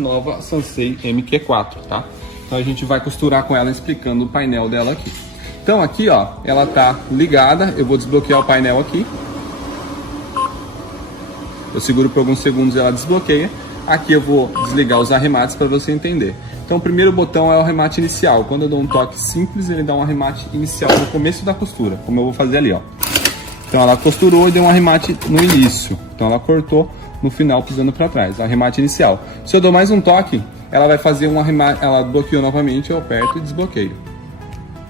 nova Sansei MQ4, tá? Então a gente vai costurar com ela explicando o painel dela aqui. Então aqui, ó, ela tá ligada, eu vou desbloquear o painel aqui. Eu seguro por alguns segundos e ela desbloqueia. Aqui eu vou desligar os arremates para você entender. Então o primeiro botão é o arremate inicial. Quando eu dou um toque simples, ele dá um arremate inicial no começo da costura, como eu vou fazer ali, ó. Então ela costurou e deu um arremate no início. Então ela cortou no final, pisando para trás, arremate inicial. Se eu dou mais um toque, ela vai fazer um arremate, ela bloqueou novamente, eu aperto e desbloqueio.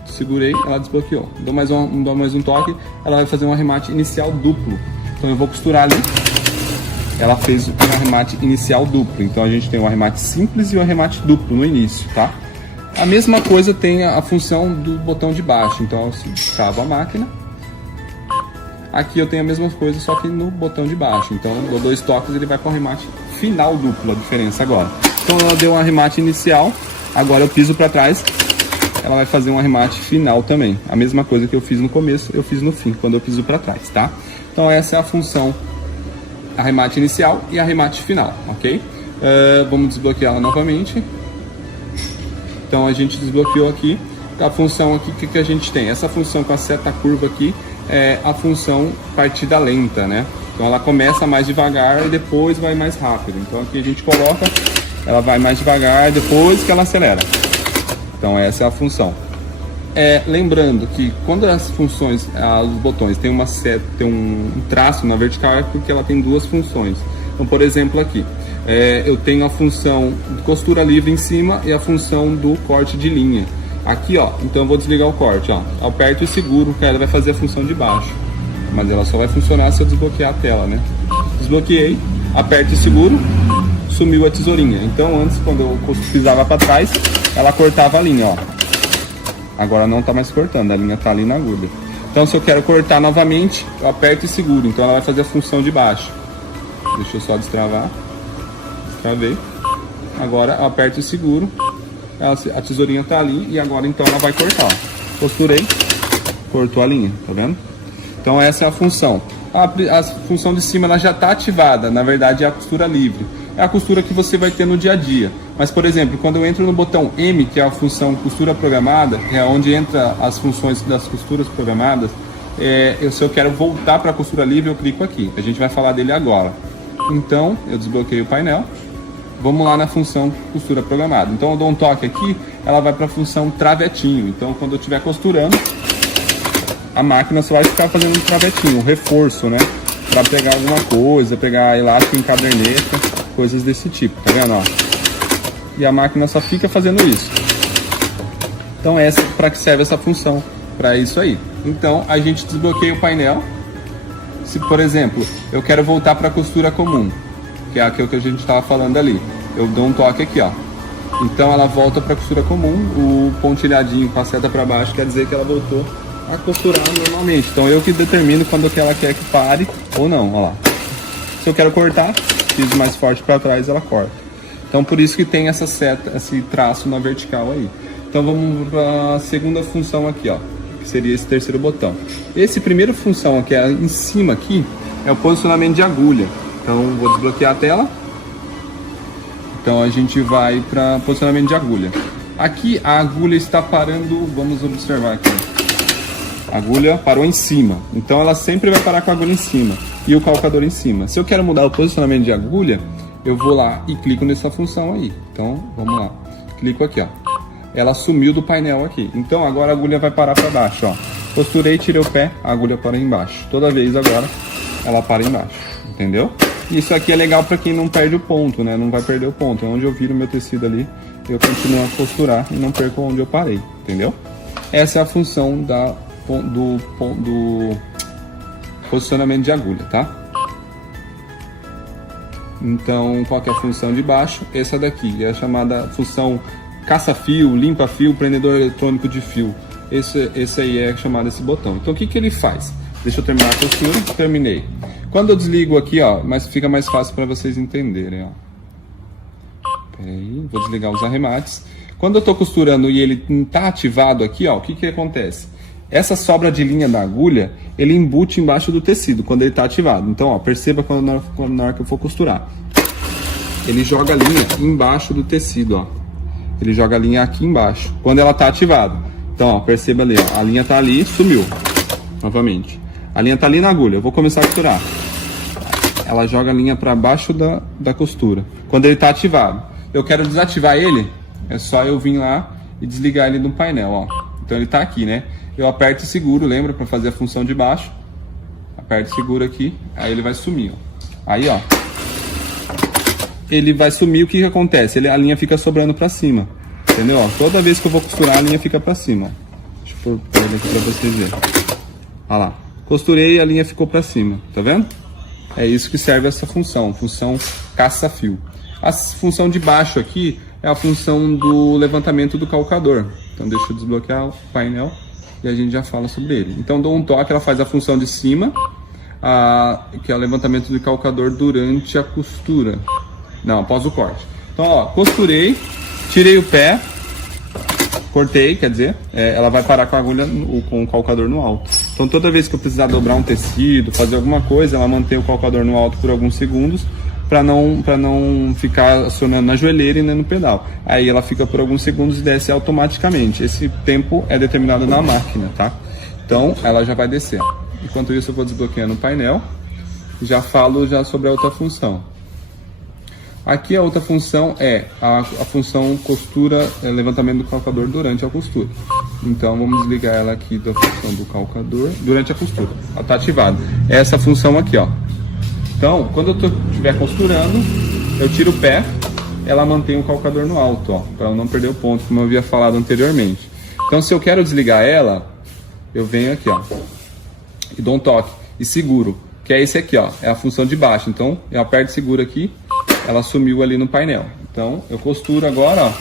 Segurei, ela desbloqueou. Dou mais um toque, ela vai fazer um arremate inicial duplo. Então eu vou costurar ali. Ela fez um arremate inicial duplo. Então a gente tem o arremate simples e o arremate duplo no início, tá? A mesma coisa tem a função do botão de baixo. Então eu travo a máquina. Aqui eu tenho a mesma coisa, só que no botão de baixo. Então eu dou 2 toques e ele vai para o arremate final duplo, a diferença agora. Então ela deu um arremate inicial, agora eu piso para trás. Ela vai fazer um arremate final também. A mesma coisa que eu fiz no começo, eu fiz no fim, quando eu piso para trás, tá? Então essa é a função arremate inicial e arremate final, ok? Vamos desbloquear ela novamente. Então a gente desbloqueou aqui. A função aqui, o que a gente tem? Essa função com a seta curva aqui é a função partida lenta, né? Então ela começa mais devagar e depois vai mais rápido. Então aqui a gente coloca, ela vai mais devagar depois que ela acelera. Então essa é a função. Lembrando que quando as funções, os botões têm uma seta, tem um traço na vertical, é porque ela tem 2 funções. Então, por exemplo, aqui eu tenho a função de costura livre em cima e a função do corte de linha. Aqui, ó, então eu vou desligar o corte, ó. Aperto e seguro, que ela vai fazer a função de baixo. Mas ela só vai funcionar se eu desbloquear a tela, né? Desbloqueei, aperto e seguro, sumiu a tesourinha. Então antes, quando eu pisava para trás, ela cortava a linha, ó. Agora não tá mais cortando, a linha tá ali na agulha. Então se eu quero cortar novamente, eu aperto e seguro. Então ela vai fazer a função de baixo. Deixa eu só destravar. Travei. Agora eu aperto e seguro. A tesourinha tá ali e agora então ela vai cortar. Costurei, cortou a linha, tá vendo? Então essa é a função. A função de cima ela já está ativada, na verdade é a costura livre. É a costura que você vai ter no dia a dia. Mas, por exemplo, quando eu entro no botão M, que é a função costura programada, que é onde entra as funções das costuras programadas, se eu quero voltar para a costura livre, eu clico aqui. A gente vai falar dele agora. Então, eu desbloqueio o painel. Vamos lá na função costura programada. Então, eu dou um toque aqui, ela vai para a função travetinho. Então, quando eu estiver costurando, a máquina só vai ficar fazendo um travetinho, um reforço, né? Para pegar alguma coisa, pegar elástico em caderneta, coisas desse tipo, tá vendo? Ó? E a máquina só fica fazendo isso. Então essa para que serve essa função, para isso aí. Então a gente desbloqueia o painel. Se, por exemplo, eu quero voltar para a costura comum, que é aquilo que a gente estava falando ali, eu dou um toque aqui, ó. Então ela volta para a costura comum. O pontilhadinho com a seta para baixo quer dizer que ela voltou a costurar normalmente. Então eu que determino quando ela quer que pare ou não, ó lá. Se eu quero cortar, piso mais forte para trás, ela corta. Então por isso que tem essa seta, esse traço na vertical aí. Então vamos para a segunda função aqui, ó, que seria esse terceiro botão. Esse primeiro função aqui, em cima aqui, é o posicionamento de agulha. Então vou desbloquear a tela. Então a gente vai para posicionamento de agulha. Aqui a agulha está parando, vamos observar aqui. A agulha parou em cima, então ela sempre vai parar com a agulha em cima e o calcador em cima. Se eu quero mudar o posicionamento de agulha, eu vou lá e clico nessa função aí. Então, vamos lá. Clico aqui, ó. Ela sumiu do painel aqui. Então, agora a agulha vai parar para baixo, ó. Costurei, tirei o pé, a agulha para embaixo. Toda vez agora, ela para embaixo. Entendeu? Isso aqui é legal para quem não perde o ponto, né? Não vai perder o ponto. É onde eu viro meu tecido ali, eu continuo a costurar e não perco onde eu parei. Entendeu? Essa é a função do posicionamento de agulha, tá? Então, qual que é a função de baixo? Essa daqui é a chamada função caça-fio, limpa-fio, prendedor eletrônico de fio. Esse aí é chamado esse botão. Então, o que ele faz? Deixa eu terminar a costura. Terminei. Quando eu desligo aqui, ó, mas fica mais fácil para vocês entenderem, ó. Peraí, vou desligar os arremates. Quando eu estou costurando e ele está ativado aqui, ó, o que acontece? Essa sobra de linha da agulha, ele embute embaixo do tecido quando ele está ativado. Então, ó, perceba quando na hora que eu for costurar. ele joga a linha embaixo do tecido, ó. Ele joga a linha aqui embaixo, quando ela tá ativada. Então, ó, perceba ali, ó, a linha tá ali, sumiu, novamente. A linha tá ali na agulha, eu vou começar a costurar. Ela joga a linha para baixo da costura, quando ele tá ativado. Eu quero desativar ele, é só eu vir lá e desligar ele no painel, ó. Então ele tá aqui, né? Eu aperto e seguro, lembra, para fazer a função de baixo. Aperto e seguro aqui, aí ele vai sumir, ó. Aí, ó. Ele vai sumir, o que acontece? A linha fica sobrando para cima, entendeu? Ó, toda vez que eu vou costurar, a linha fica para cima. Deixa eu pôr ele aqui para vocês verem. Olha lá. Costurei e a linha ficou para cima, tá vendo? É isso que serve essa função caça-fio. A função de baixo aqui é a função do levantamento do calcador. Então deixa eu desbloquear o painel e a gente já fala sobre ele. Então dou um toque, ela faz a função de cima, que é o levantamento do calcador durante a costura. Não, após o corte. Então, ó, costurei, tirei o pé, cortei, quer dizer, ela vai parar com a agulha, com o calcador no alto. Então toda vez que eu precisar dobrar um tecido, fazer alguma coisa, ela mantém o calcador no alto por alguns segundos, para não ficar acionando na joelheira e nem no pedal. Aí ela fica por alguns segundos e desce automaticamente. Esse tempo é determinado na máquina, tá? Então ela já vai descer. Enquanto isso eu vou desbloqueando o painel e já falo sobre a outra função. Aqui a outra função é a função costura, levantamento do calcador durante a costura. Então vamos desligar ela aqui da função do calcador durante a costura. Ela está ativada. Essa função aqui, ó. Então, quando eu estiver costurando, eu tiro o pé, ela mantém o calcador no alto, ó, para não perder o ponto, como eu havia falado anteriormente. Então, se eu quero desligar ela, eu venho aqui, ó, e dou um toque e seguro, que é esse aqui, ó, é a função de baixo. Então, eu aperto e seguro aqui, ela sumiu ali no painel. Então, eu costuro agora, ó,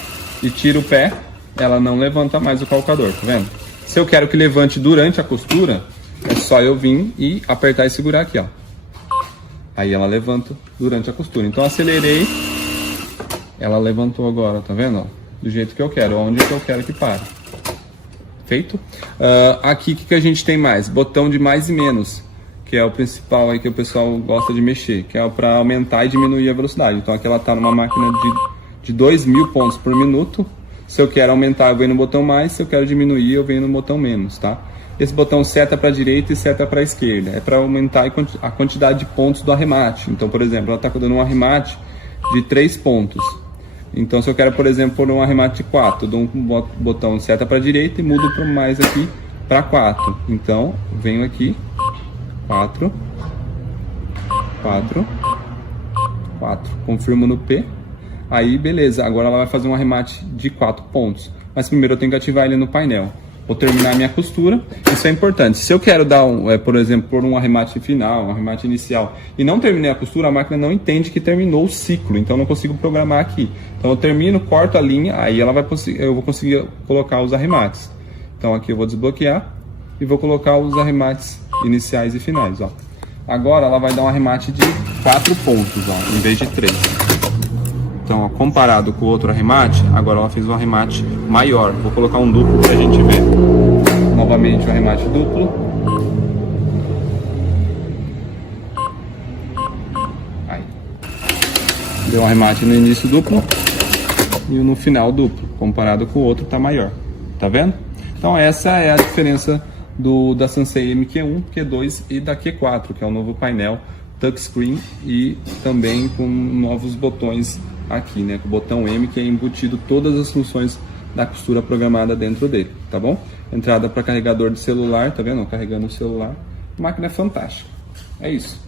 e tiro o pé, ela não levanta mais o calcador, tá vendo? Se eu quero que levante durante a costura, é só eu vir e apertar e segurar aqui, ó. Aí ela levanta durante a costura. Então acelerei, ela levantou agora, tá vendo? Ó, do jeito que eu quero, onde que eu quero que pare. Feito? Aqui o que a gente tem mais? Botão de mais e menos, que é o principal aí que o pessoal gosta de mexer, que é para aumentar e diminuir a velocidade. Então aqui ela tá numa máquina de 2.000 pontos por minuto. Se eu quero aumentar, eu venho no botão mais. Se eu quero diminuir, eu venho no botão menos, tá? Esse botão seta para a direita e seta para a esquerda. É para aumentar a quantidade de pontos do arremate. Então, por exemplo, ela está dando um arremate de 3 pontos. Então, se eu quero, por exemplo, pôr um arremate de 4, eu dou um botão seta para a direita e mudo para mais aqui para 4. Então, venho aqui, 4, 4, 4. Confirmo no P. Aí, beleza. Agora ela vai fazer um arremate de 4 pontos. Mas primeiro eu tenho que ativar ele no painel. Vou terminar a minha costura, isso é importante. Se eu quero dar, por exemplo, por um arremate final, um arremate inicial, e não terminei a costura, a máquina não entende que terminou o ciclo, então eu não consigo programar aqui. Então eu termino, corto a linha, aí eu vou conseguir colocar os arremates. Então aqui eu vou desbloquear e vou colocar os arremates iniciais e finais, ó. Agora ela vai dar um arremate de 4 pontos, ó, em vez de 3. Então, ó, comparado com o outro arremate, agora ela fez um arremate maior. Vou colocar um duplo pra gente ver. Novamente o arremate duplo. Aí. Deu um arremate no início duplo e no final duplo. Comparado com o outro tá maior. Tá vendo? Então essa é a diferença da Sansei MQ1, Q2 e da Q4, que é o novo painel touchscreen e também com novos botões aqui, né, com o botão M, que é embutido todas as funções da costura programada dentro dele, tá bom? Entrada para carregador de celular, tá vendo? Carregando o celular. A máquina é fantástica. É isso.